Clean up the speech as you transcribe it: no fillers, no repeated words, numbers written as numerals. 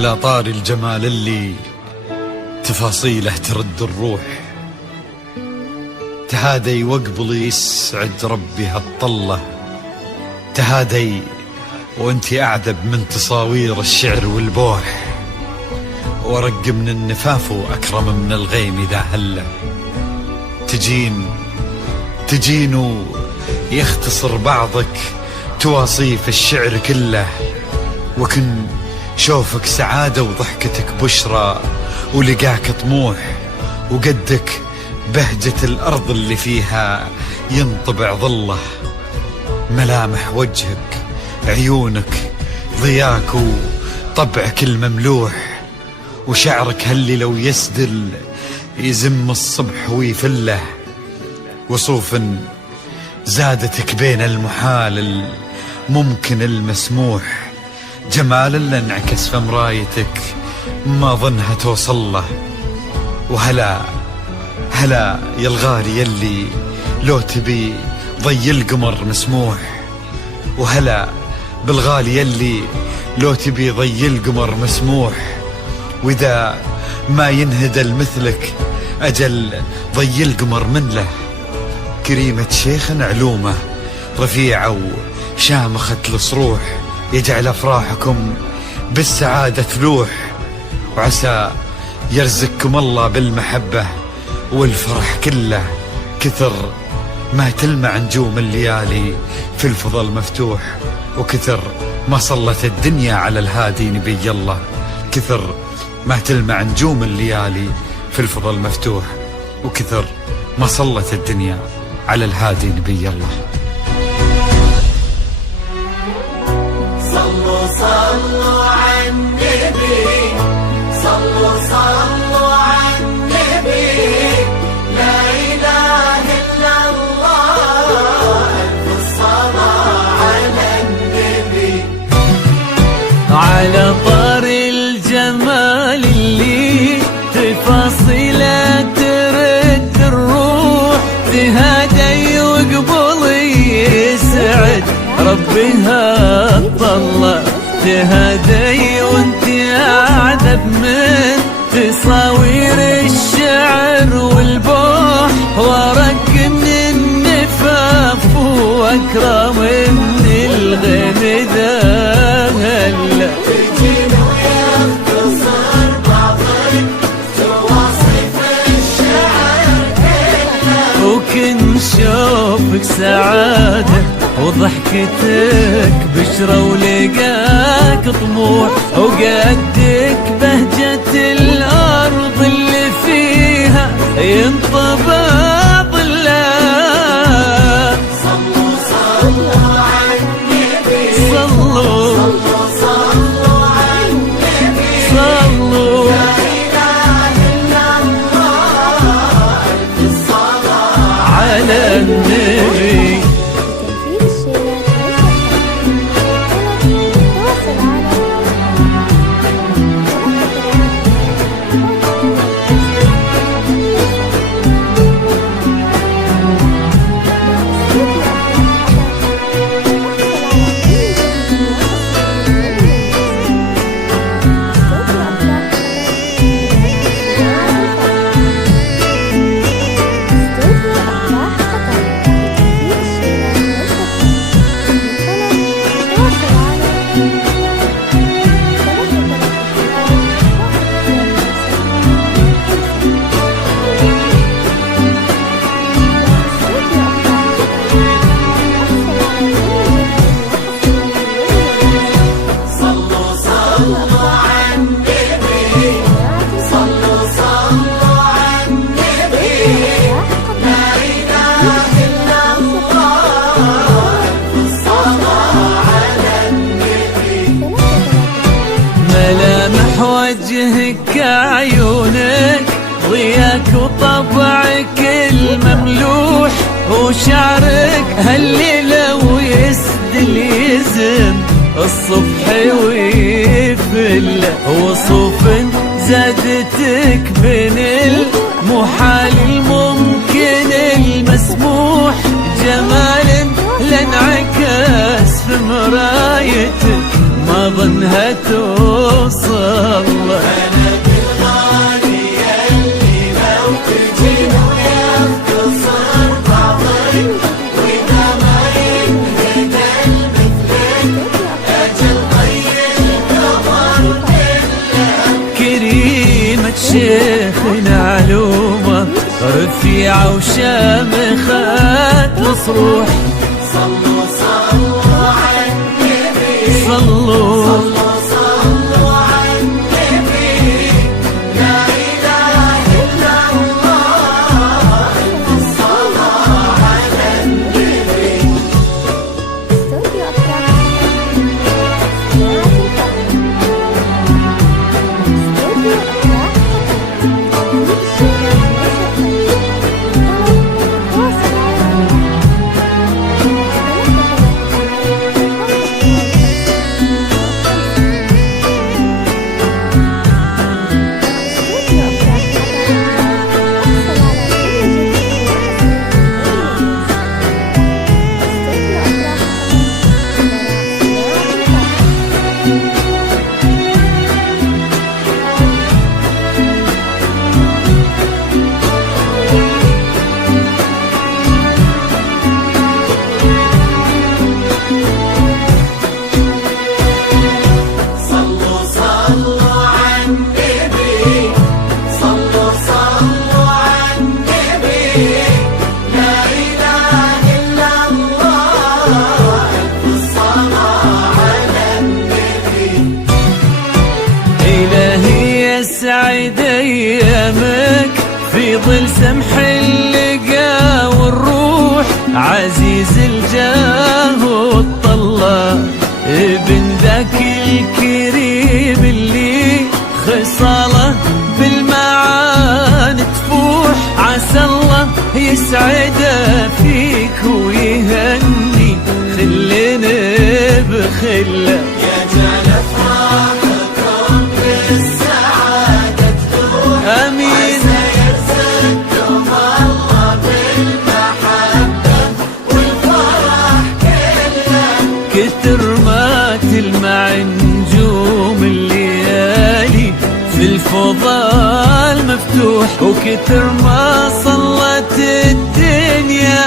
على طار الجمال اللي تفاصيله ترد الروح، تهادي واقبلي يسعد ربي هالطلة، تهادي وانتي أعذب من تصاوير الشعر والبوح، ورق من النفاف وأكرم من الغيم إذا هله، تجين يختصر بعضك تواصيف الشعر كله، وكن شوفك سعادة وضحكتك بشرى ولقاك طموح، وقدك بهجة الأرض اللي فيها ينطبع ظله، ملامح وجهك عيونك ضياك وطبعك المملوح، وشعرك هاللي لو يسدل يزم الصبح ويفله، وصوف زادتك بين المحال الممكن المسموح، جمال اللي انعكس في مرايتك ما ظنها توصل له، وهلا يا الغالي يلي لو تبي ضي القمر مسموح، وهلا بالغالي يلي لو تبي ضي القمر مسموح، وإذا ما ينهدل مثلك أجل ضي القمر من له، كريمة شيخ علومه رفيعة وشامخة الصروح، يجعل أفراحكم بالسعادة تلوح، وعسى يرزقكم الله بالمحبة والفرح كله، كثر ما تلمع نجوم الليالي في الفضل مفتوح، وكثر ما صلت الدنيا على الهادي نبي الله، كثر ما تلمع نجوم الليالي في الفضل مفتوح، وكثر ما صلت الدنيا على الهادي نبي الله. صلوا صلوا على النبي، صلوا على النبي، لا إله إلا الله، ألف الصلاة على النبي. على طار الجمال اللي تفاصيله ترد الروح، تهادي وقبلي يسعد ربها الطلة، تهادي وانتي أعذب من تصاوير الشعر والبوح، ورق من النفاف وأكرم من الغيم ذا هلا، تجين ويختصر بعضك تواصف الشعر كله، وكن شوفك سعادة وضحكتك بشرى ولقاك طموح، وقدك بهجة الأرض اللي فيها ينطبع ظله. صلوا على النبي، صلوا على النبي، صلوا لا إله إلا الله، ألف الصلاة على النبي. ملامح وجهك عيونك ضياك وطبعك المملوح، وشعرك هاللي لو يسدل يزن الصبح ويفل، وصوف زادتك بين المحال الممكن المسموح، جمال لانعكس في مرايتك ما ظنها توصل الله. بلد الغالي يلي لو تجين ويختصر بعضك، وإذا ما ينهدى المثلك أجل طيب القمر كله. كريمة شيخنا علومة رفيعة وشامخة الصروح. صلوا صلوا على النبي، صلوا صلوا صلوا على النبي، لا إله إلا الله، ألف الصلاة على النبي. استوديو أفراح استوديو صلوا صلوا على النبي، صلوا صلوا على النبي، لا إله إلا الله، ألف الصلاة على النبي. إلهي يسعد أيامك في ظل سمح اللقا والروح. عزيز الجاه والطلة ابن ذاك الكريم اللي خصاله بالمعاني تفوح. عسى الله يسعده فيك ويهني خلنا بخله. يجعل أفراحكم بالسعادة تدوم، آمين. عسى يرزقكم الله بالمحبة والفرح كله. كتر ما تلمع نجوم الليالي في الفضاء المفتوح، وكتر ما صلت الدنيا